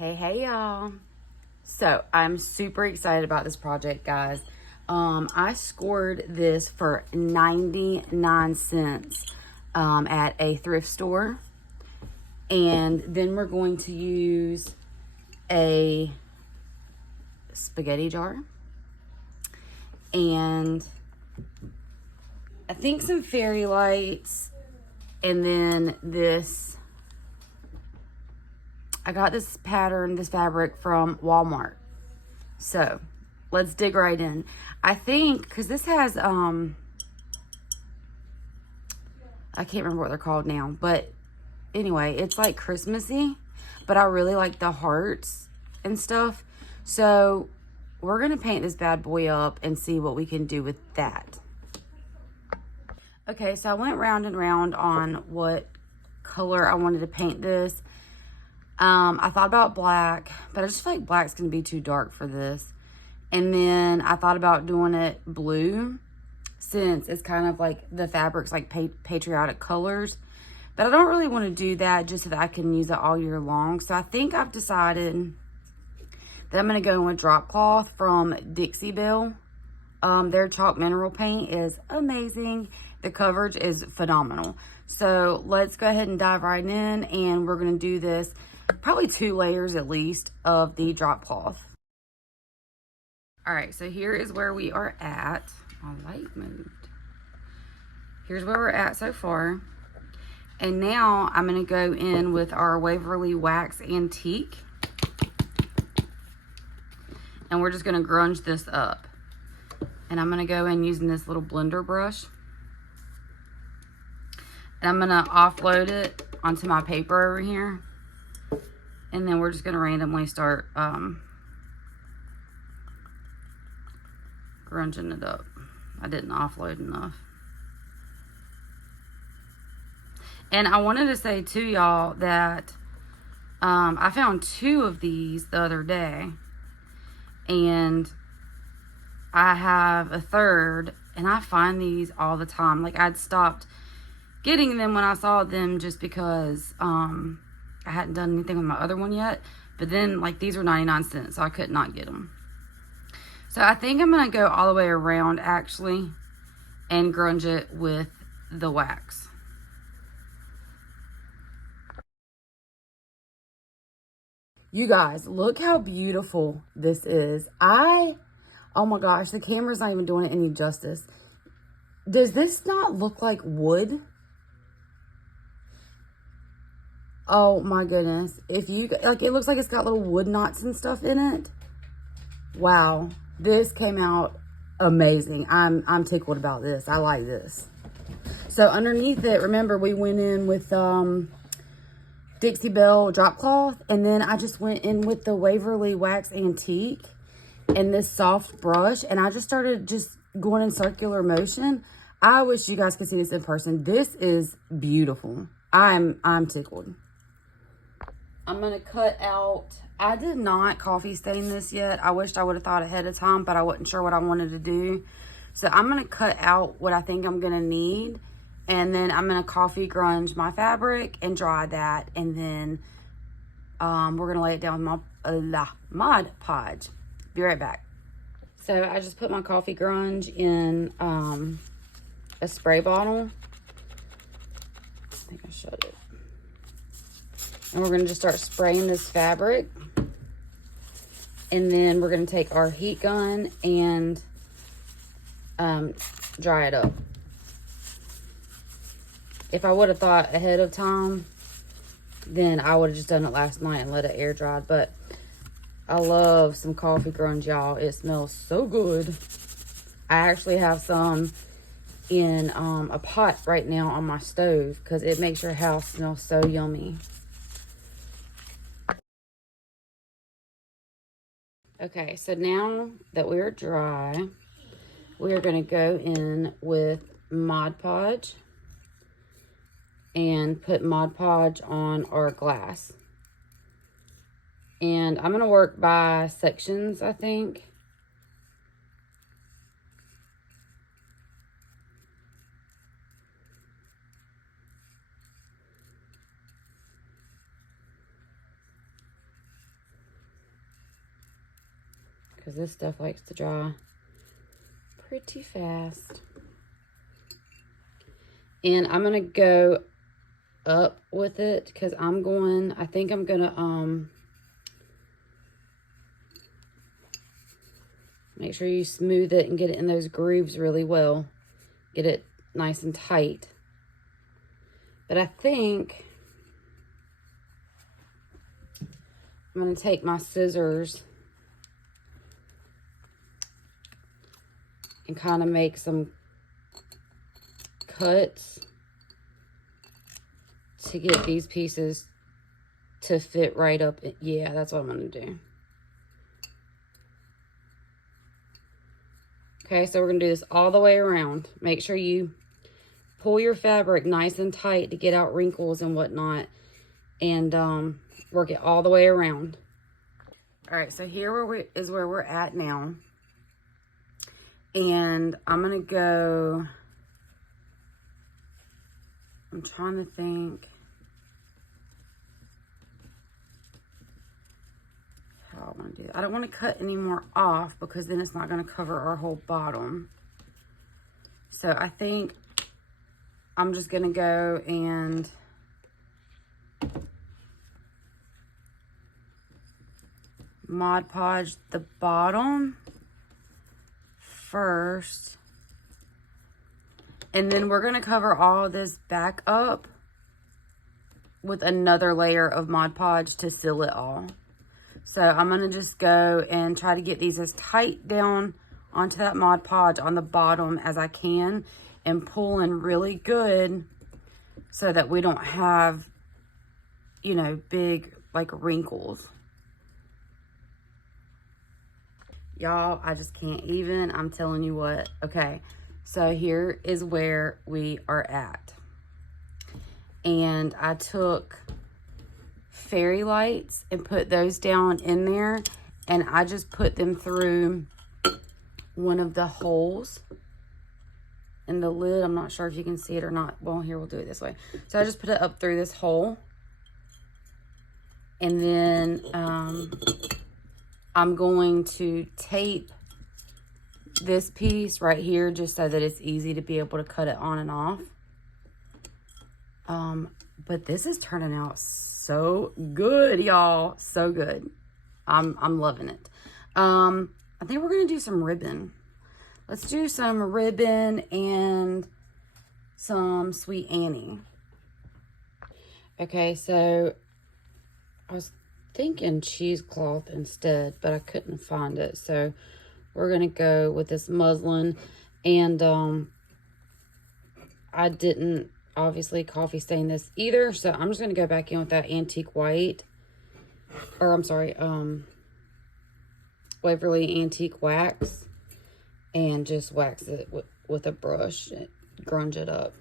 Hey y'all. So I'm super excited about this project, guys. I scored this for 99 cents at a thrift store. And then we're going to use a spaghetti jar and I think some fairy lights, and then I got this pattern, this fabric from Walmart. So let's dig right in. I think, because this has, I can't remember what they're called now, but anyway, it's like Christmassy, but I really like the hearts and stuff. So we're going to paint this bad boy up and see what we can do with that. Okay, so I went round and round on what color I wanted to paint this. I thought about black, but I just feel like black's going to be too dark for this. And then I thought about doing it blue, since it's kind of like the fabric's like patriotic colors. But I don't really want to do that just so that I can use it all year long. So I think I've decided that I'm going to go with drop cloth from Dixie Belle. Their chalk mineral paint is amazing. The coverage is phenomenal. So let's go ahead and dive right in, and we're going to do this probably 2 layers at least of the drop cloth. All right, so here is where we are at. My light moved. Here's where we're at so far. And now I'm going to go in with our Waverly Wax Antique. And we're just going to grunge this up. And I'm going to go in using this little blender brush. And I'm going to offload it onto my paper over here. And then we're just going to randomly start grunging it up. I didn't offload enough. And I wanted to say to y'all that I found 2 of these the other day. And I have a third, and I find these all the time. Like, I'd stopped getting them when I saw them just because I hadn't done anything with my other one yet. But then, like, these were 99 cents, so I could not get them. So I think I'm going to go all the way around, actually, and grunge it with the wax. You guys, look how beautiful this is. Oh my gosh, the camera's not even doing it any justice. Does this not look like wood? Oh my goodness. If you, like, it looks like it's got little wood knots and stuff in it. Wow, this came out amazing. I'm tickled about this. I like this. So underneath it, remember we went in with Dixie Belle drop cloth, and then I just went in with the Waverly Wax Antique and this soft brush, and I just started just going in circular motion. I wish you guys could see this in person. This is beautiful. I'm tickled. I'm gonna cut out, I did not coffee stain this yet. I wished I would have thought ahead of time, but I wasn't sure what I wanted to do. So I'm gonna cut out what I think I'm gonna need, and then I'm gonna coffee grunge my fabric and dry that, and then we're gonna lay it down with my Mod Podge. Be right back. So I just put my coffee grunge in a spray bottle. I think I showed it. And we're gonna just start spraying this fabric. And then we're gonna take our heat gun and dry it up. If I would have thought ahead of time, then I would have just done it last night and let it air dry. But I love some coffee grunge, y'all. It smells so good. I actually have some in a pot right now on my stove because it makes your house smell so yummy. Okay, so now that we're dry, we are going to go in with Mod Podge and put Mod Podge on our glass. And I'm going to work by sections, I think. because this stuff likes to dry pretty fast. And I'm going to go up with it because I think I'm going to make sure you smooth it and get it in those grooves really well. Get it nice and tight. But I think I'm going to take my scissors and kind of make some cuts to get these pieces to fit right up. Yeah, that's what I'm going to do. Okay, so we're going to do this all the way around. Make sure you pull your fabric nice and tight to get out wrinkles and whatnot. And work it all the way around. All right, so here is where we're at now. And I'm going to go... I'm trying to think how I want to do that. I don't want to cut any more off because then it's not going to cover our whole bottom. So I think I'm just going to go and Mod Podge the bottom first. And then we're going to cover all of this back up with another layer of Mod Podge to seal it all. So I'm going to just go and try to get these as tight down onto that Mod Podge on the bottom as I can and pull in really good so that we don't have, you know, big like wrinkles. Y'all, I just can't even. I'm telling you what. Okay. So here is where we are at. And I took fairy lights and put those down in there. And I just put them through one of the holes in the lid. I'm not sure if you can see it or not. Well, here, we'll do it this way. So I just put it up through this hole. And then I'm going to tape this piece right here just so that it's easy to be able to cut it on and off. But this is turning out so good, y'all. So good. I'm loving it. I think we're gonna do some ribbon. Let's do some ribbon and some Sweet Annie. Okay, so I was thinking cheesecloth instead, but I couldn't find it, so we're going to go with this muslin. And I didn't obviously coffee stain this either, so I'm just going to go back in with that antique white, or I'm sorry, Waverly Antique Wax, and just wax it with a brush and grunge it up.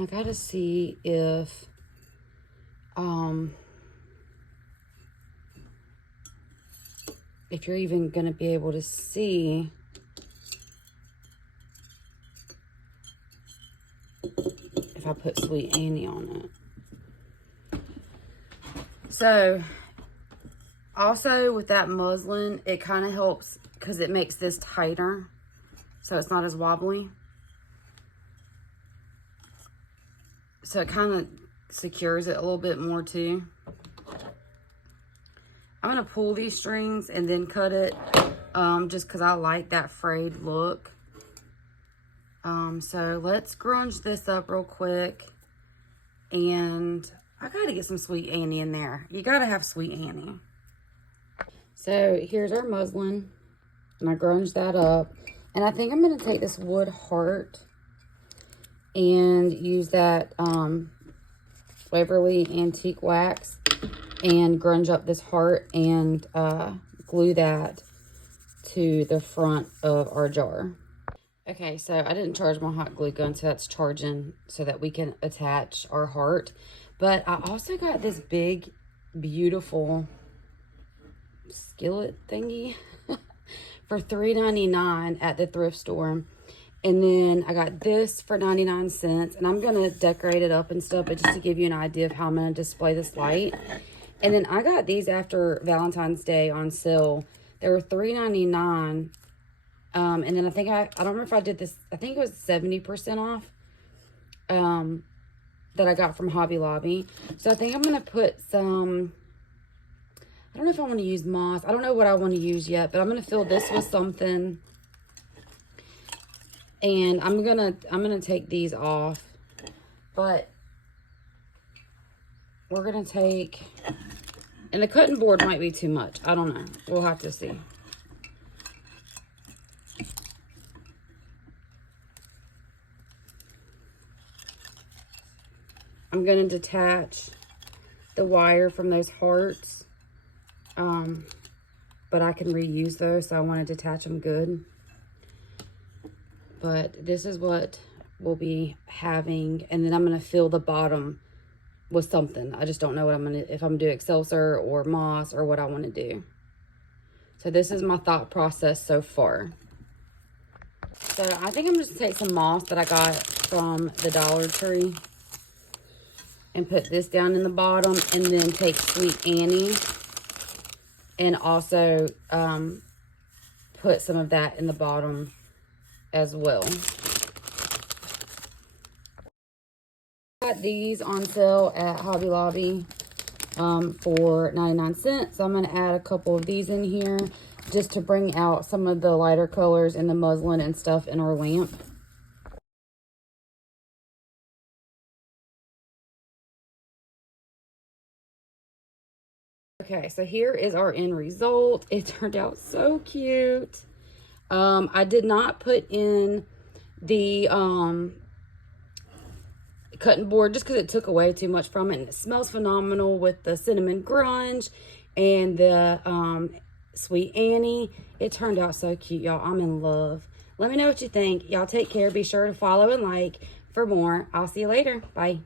I gotta see if you're even gonna be able to see if I put Sweet Annie on it. So also with that muslin, it kind of helps because it makes this tighter so it's not as wobbly. So it kind of secures it a little bit more too. I'm going to pull these strings and then cut it just because I like that frayed look. So let's grunge this up real quick. And I got to get some Sweet Annie in there. You got to have Sweet Annie. So here's our muslin. And I grunge that up. And I think I'm going to take this wood heart and use that Waverly Antique Wax and grunge up this heart and glue that to the front of our jar. Okay, so I didn't charge my hot glue gun, so that's charging so that we can attach our heart. But I also got this big, beautiful skillet thingy for $3.99 at the thrift store. And then I got this for 99 cents. And I'm going to decorate it up and stuff, but just to give you an idea of how I'm going to display this light. And then I got these after Valentine's Day on sale. They were $3.99. And then I think I don't remember if I did this. I think it was 70% off that I got from Hobby Lobby. So I think I'm going to put some, I don't know if I want to use moss. I don't know what I want to use yet, but I'm going to fill this with something. And I'm going to take these off. But we're going to take, and the cutting board might be too much. I don't know. We'll have to see. I'm going to detach the wire from those hearts, but I can reuse those, so I want to detach them good. But this is what we'll be having, and then I'm going to fill the bottom with something. I just don't know what I'm going to, if I'm going to do Excelsior or moss or what I want to do. So this is my thought process so far. So I think I'm just going to take some moss that I got from the Dollar Tree and put this down in the bottom, and then take Sweet Annie and also put some of that in the bottom as well. Got these on sale at Hobby Lobby for 99 cents. So I'm going to add a couple of these in here just to bring out some of the lighter colors and the muslin and stuff in our lamp. Okay, so here is our end result. It turned out so cute. I did not put in the cutting board just because it took away too much from it. And it smells phenomenal with the cinnamon grunge and the Sweet Annie. It turned out so cute, y'all. I'm in love. Let me know what you think. Y'all take care. Be sure to follow and like for more. I'll see you later. Bye.